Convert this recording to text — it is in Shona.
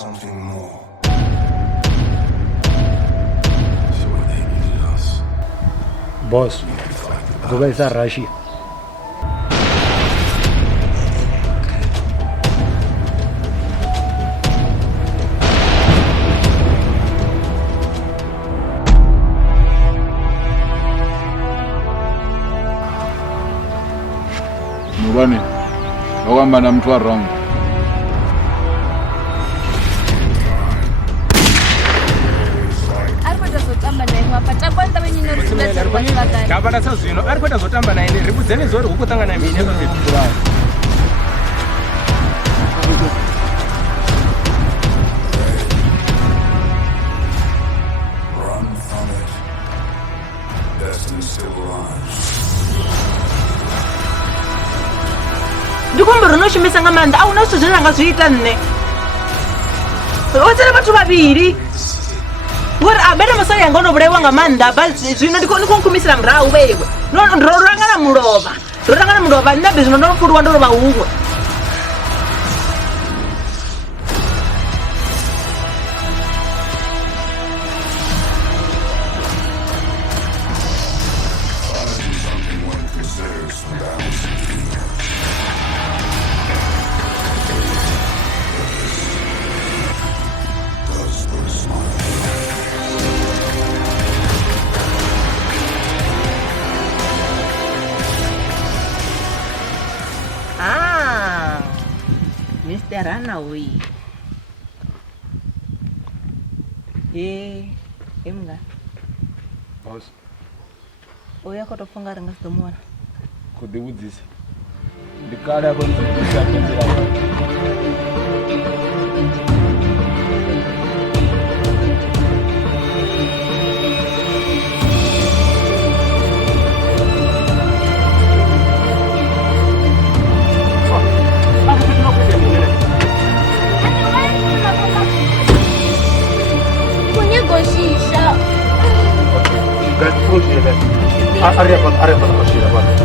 something more. So when they needed us, Boss, we fight the go guys are Rashi. Murani, kwamba na mtu wa wrong. Kabana sasa zvino ari kwenda zotamba naye ribudzeni zori ukutanga na mine kwa run from it. Destiny still runs. Ndikumbura unoshimisa nga manda au naso zvino nga zviita nne otsere vathu vaviri ngori abene masari yanga unovulaiwa nga manda ba zvino ndikonkumisira murau vewe ndorangana mulova nnabe zvino ndonopfuruwa ndorova humwe Something one preserves from balance and fear. Does but a smile. Mr. Runaway imga Boss, uya kotofunga ringa sitomona kudibudzisa. Ndikale yako nzikisha kenzira wako. Guys, push it. Arya kon koshira bana.